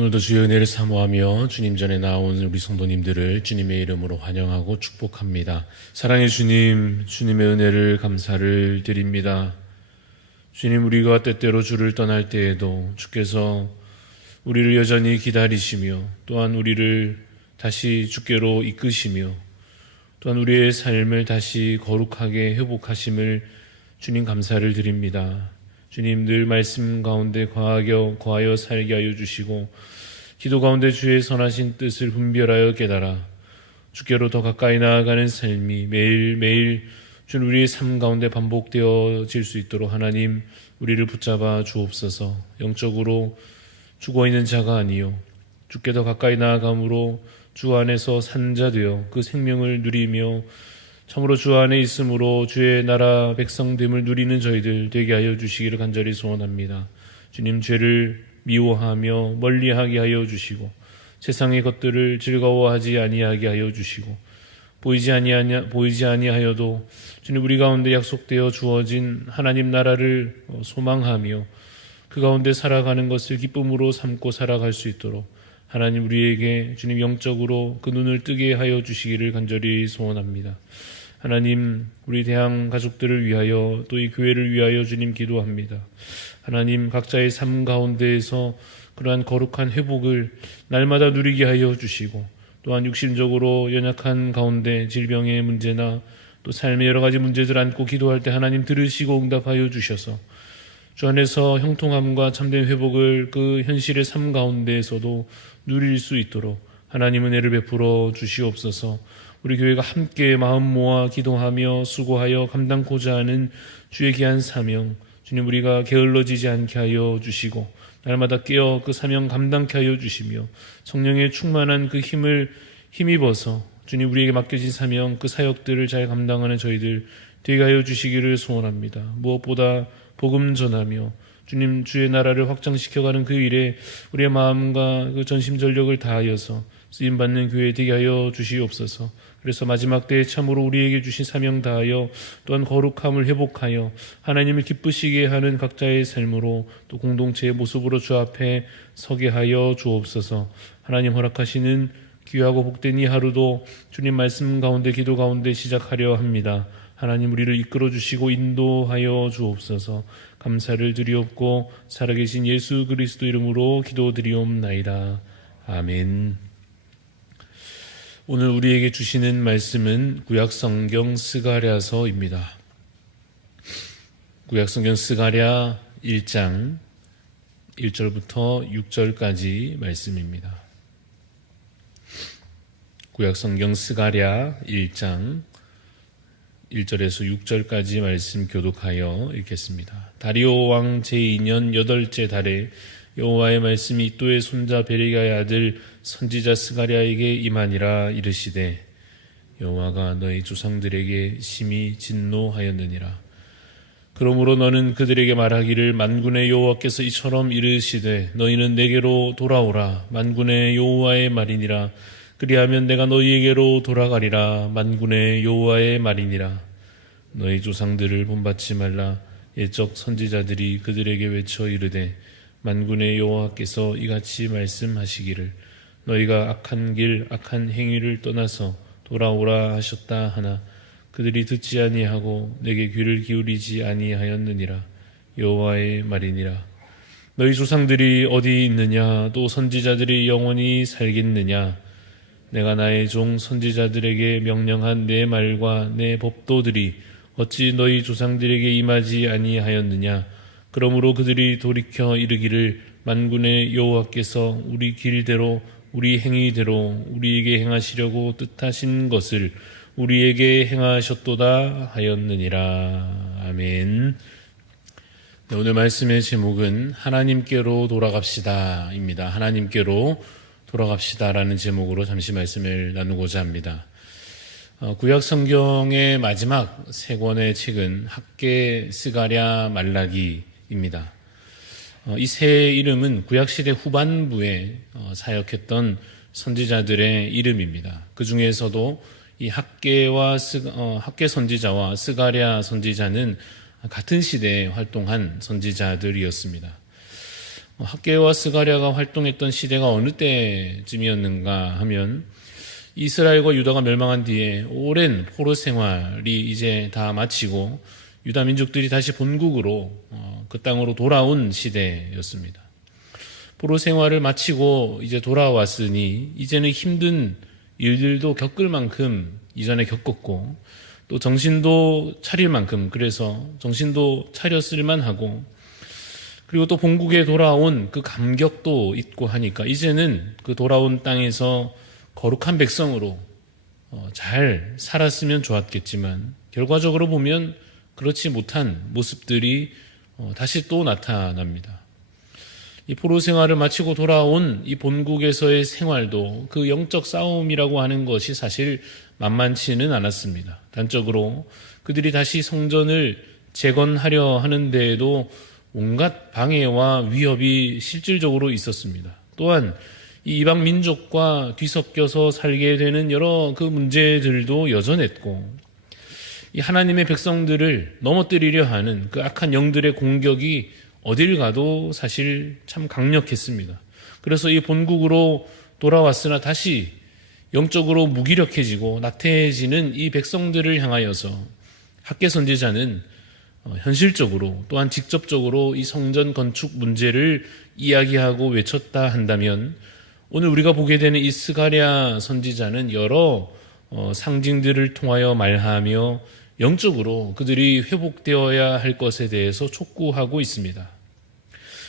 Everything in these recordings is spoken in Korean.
오늘도 주의 은혜를 사모하며 주님 전에 나온 우리 성도님들을 주님의 이름으로 환영하고 축복합니다. 사랑의 주님, 주님의 은혜를 감사를 드립니다. 주님, 우리가 때때로 주를 떠날 때에도 주께서 우리를 여전히 기다리시며 또한 우리를 다시 주께로 이끄시며 또한 우리의 삶을 다시 거룩하게 회복하심을 주님 감사를 드립니다. 주님, 늘 말씀 가운데 거하여 살게 하여 주시고 기도 가운데 주의 선하신 뜻을 분별하여 깨달아 주께로 더 가까이 나아가는 삶이 매일매일 주는 우리의 삶 가운데 반복되어질 수 있도록 하나님 우리를 붙잡아 주옵소서. 영적으로 죽어있는 자가 아니요 주께 더 가까이 나아감으로 주 안에서 산 자 되어 그 생명을 누리며 참으로 주 안에 있으므로 주의 나라 백성됨을 누리는 저희들 되게 하여 주시기를 간절히 소원합니다. 주님, 죄를 미워하며 멀리하게 하여 주시고 세상의 것들을 즐거워하지 아니하게 하여 주시고 보이지 아니하여도 주님 우리 가운데 약속되어 주어진 하나님 나라를 소망하며 그 가운데 살아가는 것을 기쁨으로 삼고 살아갈 수 있도록 하나님 우리에게 주님 영적으로 그 눈을 뜨게 하여 주시기를 간절히 소원합니다. 하나님, 우리 대한 가족들을 위하여 또 이 교회를 위하여 주님 기도합니다. 하나님, 각자의 삶 가운데에서 그러한 거룩한 회복을 날마다 누리게 하여 주시고 또한 육신적으로 연약한 가운데 질병의 문제나 또 삶의 여러 가지 문제들 안고 기도할 때 하나님 들으시고 응답하여 주셔서 주 안에서 형통함과 참된 회복을 그 현실의 삶 가운데에서도 누릴 수 있도록 하나님 은혜를 베풀어 주시옵소서. 우리 교회가 함께 마음 모아 기도하며 수고하여 감당코자 하는 주의 귀한 사명, 주님 우리가 게을러지지 않게 하여 주시고 날마다 깨어 그 사명 감당케 하여 주시며 성령의 충만한 그 힘을 힘입어서 주님 우리에게 맡겨진 사명 그 사역들을 잘 감당하는 저희들 되게 하여 주시기를 소원합니다. 무엇보다 복음 전하며 주님 주의 나라를 확장시켜가는 그 일에 우리의 마음과 그 전심전력을 다하여서 쓰임받는 교회 되게 하여 주시옵소서. 그래서 마지막 때에 참으로 우리에게 주신 사명 다하여 또한 거룩함을 회복하여 하나님을 기쁘시게 하는 각자의 삶으로 또 공동체의 모습으로 주 앞에 서게 하여 주옵소서. 하나님 허락하시는 귀하고 복된 이 하루도 주님 말씀 가운데 기도 가운데 시작하려 합니다. 하나님 우리를 이끌어 주시고 인도하여 주옵소서. 감사를 드리옵고 살아계신 예수 그리스도 이름으로 기도드리옵나이다. 아멘. 오늘 우리에게 주시는 말씀은 구약성경 스가랴서입니다. 구약성경 스가랴 1장 1절부터 6절까지 말씀입니다. 구약성경 스가랴 1장 1절에서 6절까지 말씀 교독하여 읽겠습니다. 다리오 왕 제2년 8째 달에 여호와의 말씀이 이또의 손자 베레기야의 아들 선지자 스가랴에게 임하니라. 이르시되 여호와가 너희 조상들에게 심히 진노하였느니라. 그러므로 너는 그들에게 말하기를 만군의 여호와께서 이처럼 이르시되 너희는 내게로 돌아오라. 만군의 여호와의 말이니라. 그리하면 내가 너희에게로 돌아가리라. 만군의 여호와의 말이니라. 너희 조상들을 본받지 말라. 옛적 선지자들이 그들에게 외쳐 이르되 만군의 여호와께서 이같이 말씀하시기를 너희가 악한 길 악한 행위를 떠나서 돌아오라 하셨다 하나 그들이 듣지 아니하고 내게 귀를 기울이지 아니하였느니라. 여호와의 말이니라. 너희 조상들이 어디 있느냐? 또 선지자들이 영원히 살겠느냐? 내가 나의 종 선지자들에게 명령한 내 말과 내 법도들이 어찌 너희 조상들에게 임하지 아니하였느냐? 그러므로 그들이 돌이켜 이르기를 만군의 여호와께서 우리 길대로 우리 행위대로 우리에게 행하시려고 뜻하신 것을 우리에게 행하셨도다 하였느니라. 아멘. 네, 오늘 말씀의 제목은 하나님께로 돌아갑시다 입니다. 하나님께로 돌아갑시다라는 제목으로 잠시 말씀을 나누고자 합니다. 구약 성경의 마지막 세 권의 책은 학개, 스가랴, 말라기입니다. 이 세 이름은 구약시대 후반부에 사역했던 선지자들의 이름입니다. 그 중에서도 이 학개 선지자와 스가랴 선지자는 같은 시대에 활동한 선지자들이었습니다. 학개와 스가랴가 활동했던 시대가 어느 때쯤이었는가 하면 이스라엘과 유다가 멸망한 뒤에 오랜 포로 생활이 이제 다 마치고 유다 민족들이 다시 본국으로 그 땅으로 돌아온 시대였습니다. 포로 생활을 마치고 이제 돌아왔으니 이제는 힘든 일들도 겪을 만큼 이전에 겪었고 또 정신도 차릴 만큼 그래서 정신도 차렸을 만하고 그리고 또 본국에 돌아온 그 감격도 있고 하니까 이제는 그 돌아온 땅에서 거룩한 백성으로 잘 살았으면 좋았겠지만 결과적으로 보면 그렇지 못한 모습들이 다시 또 나타납니다. 이 포로 생활을 마치고 돌아온 이 본국에서의 생활도 그 영적 싸움이라고 하는 것이 사실 만만치는 않았습니다. 단적으로 그들이 다시 성전을 재건하려 하는 데에도 온갖 방해와 위협이 실질적으로 있었습니다. 또한 이 이방 민족과 뒤섞여서 살게 되는 여러 그 문제들도 여전했고 이 하나님의 백성들을 넘어뜨리려 하는 그 악한 영들의 공격이 어딜 가도 사실 참 강력했습니다. 그래서 이 본국으로 돌아왔으나 다시 영적으로 무기력해지고 나태해지는 이 백성들을 향하여서 학개 선지자는 현실적으로 또한 직접적으로 이 성전 건축 문제를 이야기하고 외쳤다 한다면 오늘 우리가 보게 되는 이 스가랴 선지자는 여러 상징들을 통하여 말하며 영적으로 그들이 회복되어야 할 것에 대해서 촉구하고 있습니다.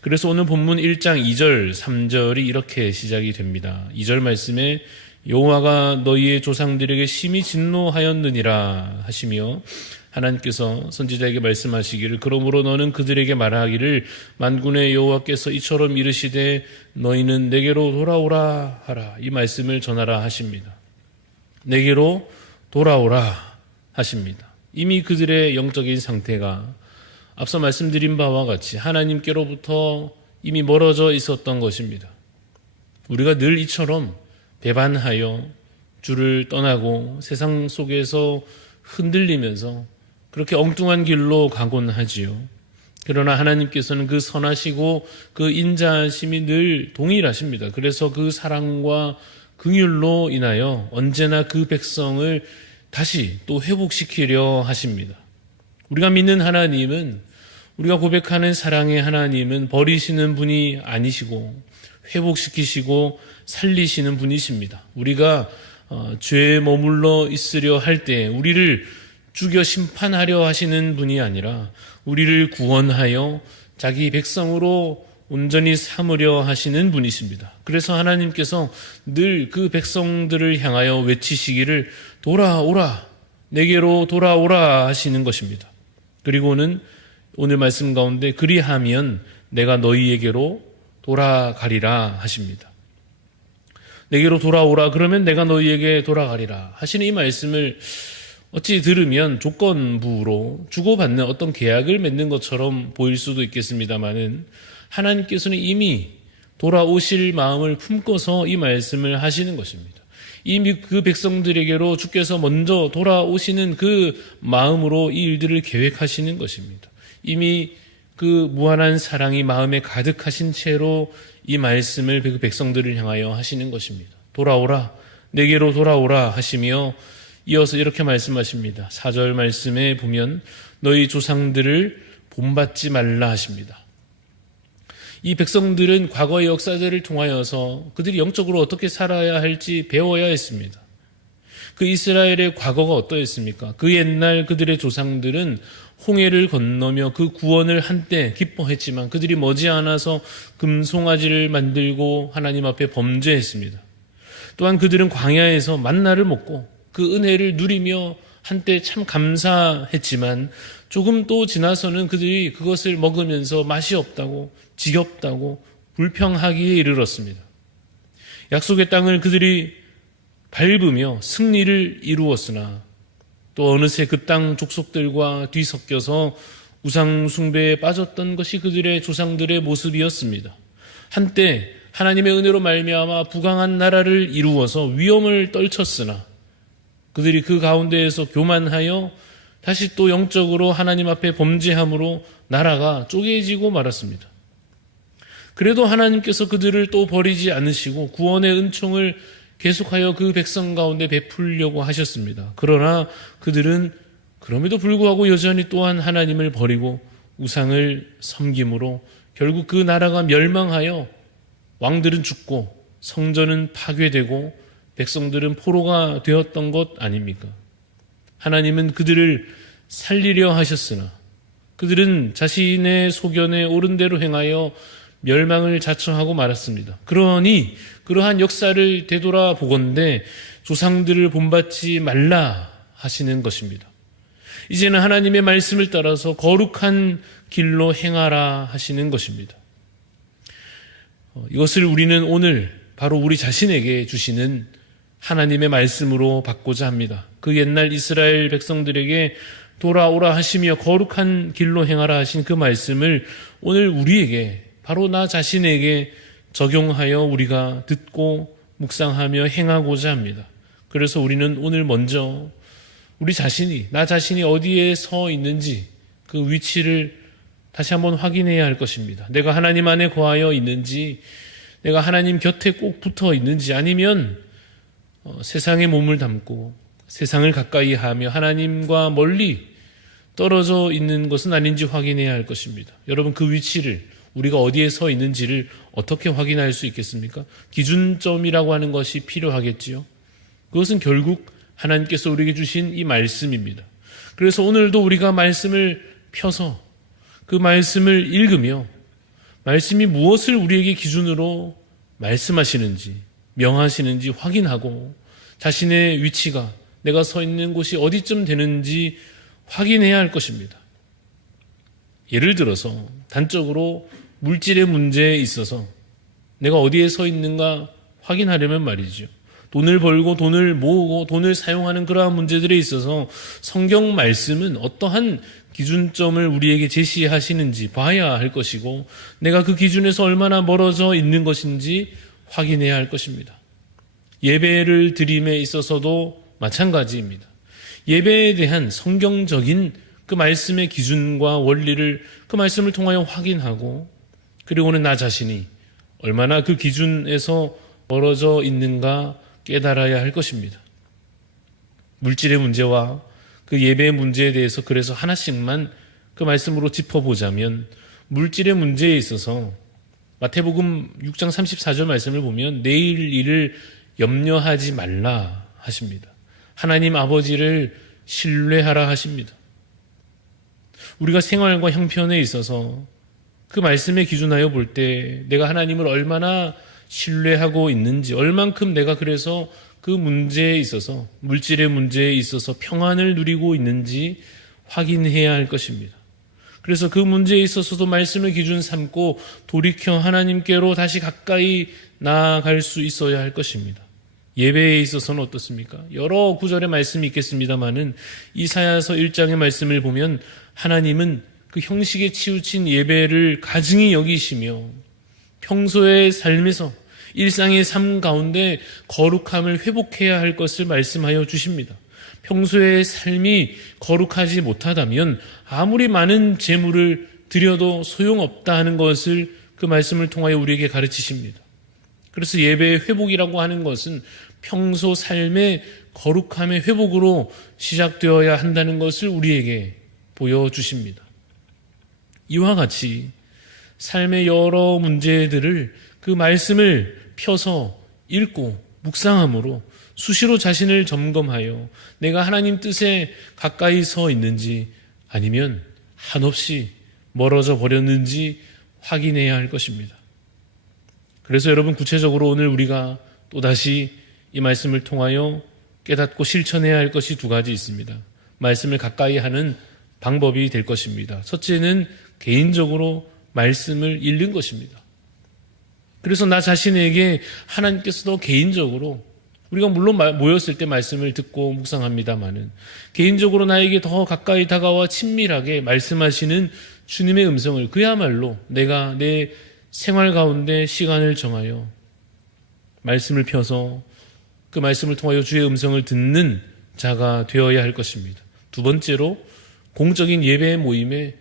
그래서 오늘 본문 1장 2절, 3절이 이렇게 시작이 됩니다. 2절 말씀에 여호와가 너희의 조상들에게 심히 진노하였느니라 하시며 하나님께서 선지자에게 말씀하시기를 그러므로 너는 그들에게 말하기를 만군의 여호와께서 이처럼 이르시되 너희는 내게로 돌아오라 하라. 이 말씀을 전하라 하십니다. 내게로 돌아오라 하십니다. 이미 그들의 영적인 상태가 앞서 말씀드린 바와 같이 하나님께로부터 이미 멀어져 있었던 것입니다. 우리가 늘 이처럼 배반하여 주를 떠나고 세상 속에서 흔들리면서 그렇게 엉뚱한 길로 가곤 하지요. 그러나 하나님께서는 그 선하시고 그 인자하심이 늘 동일하십니다. 그래서 그 사랑과 긍휼로 인하여 언제나 그 백성을 다시 또 회복시키려 하십니다. 우리가 믿는 하나님은 우리가 고백하는 사랑의 하나님은 버리시는 분이 아니시고 회복시키시고 살리시는 분이십니다. 우리가 죄에 머물러 있으려 할 때 우리를 죽여 심판하려 하시는 분이 아니라 우리를 구원하여 자기 백성으로 온전히 삼으려 하시는 분이십니다. 그래서 하나님께서 늘 그 백성들을 향하여 외치시기를 돌아오라, 내게로 돌아오라 하시는 것입니다. 그리고는 오늘 말씀 가운데 그리하면 내가 너희에게로 돌아가리라 하십니다. 내게로 돌아오라 그러면 내가 너희에게 돌아가리라 하시는 이 말씀을 어찌 들으면 조건부로 주고받는 어떤 계약을 맺는 것처럼 보일 수도 있겠습니다마는 하나님께서는 이미 돌아오실 마음을 품고서 이 말씀을 하시는 것입니다. 이미 그 백성들에게로 주께서 먼저 돌아오시는 그 마음으로 이 일들을 계획하시는 것입니다. 이미 그 무한한 사랑이 마음에 가득하신 채로 이 말씀을 그 백성들을 향하여 하시는 것입니다. 돌아오라, 내게로 돌아오라 하시며 이어서 이렇게 말씀하십니다. 4절 말씀에 보면 너희 조상들을 본받지 말라 하십니다. 이 백성들은 과거의 역사들을 통하여서 그들이 영적으로 어떻게 살아야 할지 배워야 했습니다. 그 이스라엘의 과거가 어떠했습니까? 그 옛날 그들의 조상들은 홍해를 건너며 그 구원을 한때 기뻐했지만 그들이 머지않아서 금송아지를 만들고 하나님 앞에 범죄했습니다. 또한 그들은 광야에서 만나를 먹고 그 은혜를 누리며 한때 참 감사했지만 조금 또 지나서는 그들이 그것을 먹으면서 맛이 없다고 지겹다고 불평하기에 이르렀습니다. 약속의 땅을 그들이 밟으며 승리를 이루었으나 또 어느새 그 땅 족속들과 뒤섞여서 우상 숭배에 빠졌던 것이 그들의 조상들의 모습이었습니다. 한때 하나님의 은혜로 말미암아 부강한 나라를 이루어서 위험을 떨쳤으나 그들이 그 가운데에서 교만하여 다시 또 영적으로 하나님 앞에 범죄함으로 나라가 쪼개지고 말았습니다. 그래도 하나님께서 그들을 또 버리지 않으시고 구원의 은총을 계속하여 그 백성 가운데 베풀려고 하셨습니다. 그러나 그들은 그럼에도 불구하고 여전히 또한 하나님을 버리고 우상을 섬김으로 결국 그 나라가 멸망하여 왕들은 죽고 성전은 파괴되고 백성들은 포로가 되었던 것 아닙니까? 하나님은 그들을 살리려 하셨으나 그들은 자신의 소견에 옳은 대로 행하여 멸망을 자처하고 말았습니다. 그러니 그러한 역사를 되돌아보건대 조상들을 본받지 말라 하시는 것입니다. 이제는 하나님의 말씀을 따라서 거룩한 길로 행하라 하시는 것입니다. 이것을 우리는 오늘 바로 우리 자신에게 주시는 하나님의 말씀으로 받고자 합니다. 그 옛날 이스라엘 백성들에게 돌아오라 하시며 거룩한 길로 행하라 하신 그 말씀을 오늘 우리에게, 바로 나 자신에게 적용하여 우리가 듣고 묵상하며 행하고자 합니다. 그래서 우리는 오늘 먼저 우리 자신이, 나 자신이 어디에 서 있는지 그 위치를 다시 한번 확인해야 할 것입니다. 내가 하나님 안에 거하여 있는지, 내가 하나님 곁에 꼭 붙어 있는지, 아니면 세상에 몸을 담고 세상을 가까이 하며 하나님과 멀리 떨어져 있는 것은 아닌지 확인해야 할 것입니다. 여러분, 그 위치를, 우리가 어디에 서 있는지를 어떻게 확인할 수 있겠습니까? 기준점이라고 하는 것이 필요하겠지요. 그것은 결국 하나님께서 우리에게 주신 이 말씀입니다. 그래서 오늘도 우리가 말씀을 펴서 그 말씀을 읽으며 말씀이 무엇을 우리에게 기준으로 말씀하시는지, 명하시는지 확인하고 자신의 위치가, 내가 서 있는 곳이 어디쯤 되는지 확인해야 할 것입니다. 예를 들어서 단적으로 물질의 문제에 있어서 내가 어디에 서 있는가 확인하려면 말이죠. 돈을 벌고 돈을 모으고 돈을 사용하는 그러한 문제들에 있어서 성경 말씀은 어떠한 기준점을 우리에게 제시하시는지 봐야 할 것이고, 내가 그 기준에서 얼마나 멀어져 있는 것인지 확인해야 할 것입니다. 예배를 드림에 있어서도 마찬가지입니다. 예배에 대한 성경적인 그 말씀의 기준과 원리를 그 말씀을 통하여 확인하고, 그리고는 나 자신이 얼마나 그 기준에서 멀어져 있는가 깨달아야 할 것입니다. 물질의 문제와 그 예배의 문제에 대해서 그래서 하나씩만 그 말씀으로 짚어보자면, 물질의 문제에 있어서 마태복음 6장 34절 말씀을 보면 내일 일을 염려하지 말라 하십니다. 하나님 아버지를 신뢰하라 하십니다. 우리가 생활과 형편에 있어서 그 말씀에 기준하여 볼 때 내가 하나님을 얼마나 신뢰하고 있는지, 얼만큼 내가 그래서 그 문제에 있어서, 물질의 문제에 있어서 평안을 누리고 있는지 확인해야 할 것입니다. 그래서 그 문제에 있어서도 말씀을 기준 삼고 돌이켜 하나님께로 다시 가까이 나아갈 수 있어야 할 것입니다. 예배에 있어서는 어떻습니까? 여러 구절의 말씀이 있겠습니다마는 이사야서 1장의 말씀을 보면 하나님은 그 형식에 치우친 예배를 가증히 여기시며 평소의 삶에서, 일상의 삶 가운데 거룩함을 회복해야 할 것을 말씀하여 주십니다. 평소의 삶이 거룩하지 못하다면 아무리 많은 재물을 드려도 소용없다 하는 것을 그 말씀을 통하여 우리에게 가르치십니다. 그래서 예배의 회복이라고 하는 것은 평소 삶의 거룩함의 회복으로 시작되어야 한다는 것을 우리에게 보여주십니다. 이와 같이 삶의 여러 문제들을 그 말씀을 펴서 읽고 묵상함으로 수시로 자신을 점검하여 내가 하나님 뜻에 가까이 서 있는지 아니면 한없이 멀어져 버렸는지 확인해야 할 것입니다. 그래서 여러분, 구체적으로 오늘 우리가 또다시 이 말씀을 통하여 깨닫고 실천해야 할 것이 두 가지 있습니다. 말씀을 가까이 하는 방법이 될 것입니다. 첫째는 개인적으로 말씀을 읽는 것입니다. 그래서 나 자신에게 하나님께서도 개인적으로, 우리가 물론 모였을 때 말씀을 듣고 묵상합니다마는 개인적으로 나에게 더 가까이 다가와 친밀하게 말씀하시는 주님의 음성을 그야말로 내가 내 생활 가운데 시간을 정하여 말씀을 펴서 그 말씀을 통하여 주의 음성을 듣는 자가 되어야 할 것입니다. 두 번째로 공적인 예배 모임에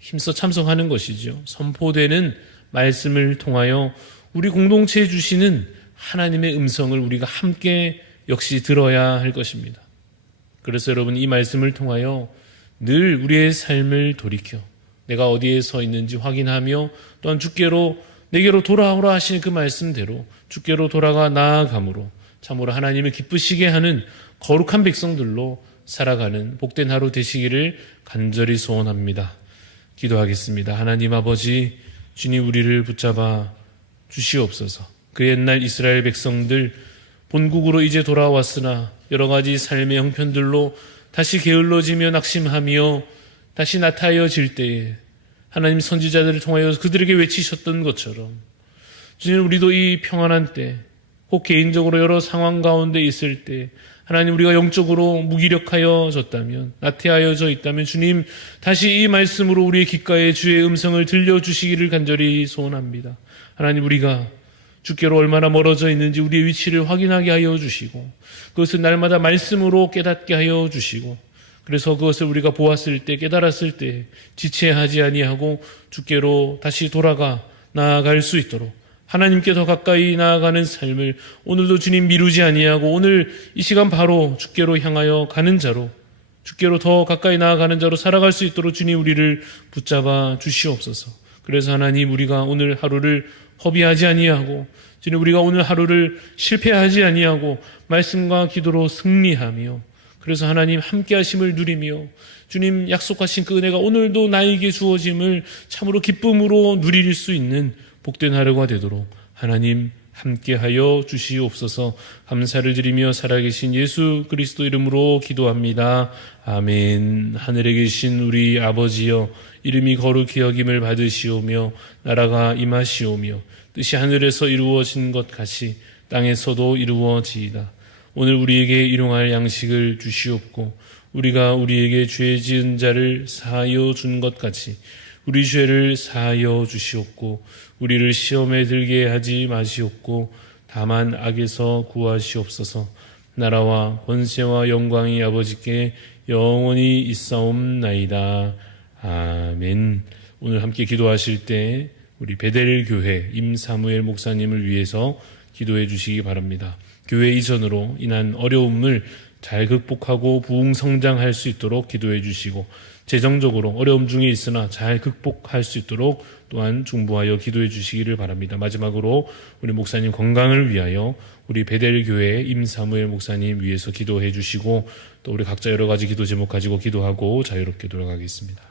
힘써 참석하는 것이죠. 선포되는 말씀을 통하여 우리 공동체에 주시는 하나님의 음성을 우리가 함께 역시 들어야 할 것입니다. 그래서 여러분, 이 말씀을 통하여 늘 우리의 삶을 돌이켜 내가 어디에 서 있는지 확인하며 또한 주께로 내게로 돌아오라 하신 그 말씀대로 주께로 돌아가 나아감으로 참으로 하나님을 기쁘시게 하는 거룩한 백성들로 살아가는 복된 하루 되시기를 간절히 소원합니다. 기도하겠습니다. 하나님 아버지, 주님 우리를 붙잡아 주시옵소서. 그 옛날 이스라엘 백성들 본국으로 이제 돌아왔으나 여러 가지 삶의 형편들로 다시 게을러지며 낙심하며 다시 나타여질 때에 하나님 선지자들을 통하여 그들에게 외치셨던 것처럼 주님, 우리도 이 평안한 때, 혹 개인적으로 여러 상황 가운데 있을 때 하나님, 우리가 영적으로 무기력하여졌다면, 나태하여져 있다면 주님, 다시 이 말씀으로 우리의 귓가에 주의 음성을 들려주시기를 간절히 소원합니다. 하나님, 우리가 주께로 얼마나 멀어져 있는지 우리의 위치를 확인하게 하여 주시고, 그것을 날마다 말씀으로 깨닫게 하여 주시고, 그래서 그것을 우리가 보았을 때, 깨달았을 때 지체하지 아니하고 주께로 다시 돌아가 나아갈 수 있도록 하나님께 더 가까이 나아가는 삶을 오늘도 주님 미루지 아니하고 오늘 이 시간 바로 주께로 향하여 가는 자로, 주께로 더 가까이 나아가는 자로 살아갈 수 있도록 주님 우리를 붙잡아 주시옵소서. 그래서 하나님, 우리가 오늘 하루를 허비하지 아니하고 주님, 우리가 오늘 하루를 실패하지 아니하고 말씀과 기도로 승리하며, 그래서 하나님 함께 하심을 누리며 주님 약속하신 그 은혜가 오늘도 나에게 주어짐을 참으로 기쁨으로 누릴 수 있는 복된 하루가 되도록 하나님 함께하여 주시옵소서. 감사를 드리며 살아계신 예수 그리스도 이름으로 기도합니다. 아멘. 하늘에 계신 우리 아버지여, 이름이 거룩히 여김을 받으시오며 나라가 임하시오며 뜻이 하늘에서 이루어진 것 같이 땅에서도 이루어지이다. 오늘 우리에게 일용할 양식을 주시옵고 우리가 우리에게 죄 지은 자를 사하여 준 것 같이 우리 죄를 사하여 주시옵고 우리를 시험에 들게 하지 마시옵고 다만 악에서 구하시옵소서. 나라와 권세와 영광이 아버지께 영원히 있사옵나이다. 아멘. 오늘 함께 기도하실 때 우리 베델 교회 임사무엘 목사님을 위해서 기도해 주시기 바랍니다. 교회 이전으로 인한 어려움을 잘 극복하고 부흥성장할 수 있도록 기도해 주시고, 재정적으로 어려움 중에 있으나 잘 극복할 수 있도록 또한 중보하여 기도해 주시기를 바랍니다. 마지막으로 우리 목사님 건강을 위하여 우리 베델 교회 임사무엘 목사님 위해서 기도해 주시고, 또 우리 각자 여러 가지 기도 제목 가지고 기도하고 자유롭게 돌아가겠습니다.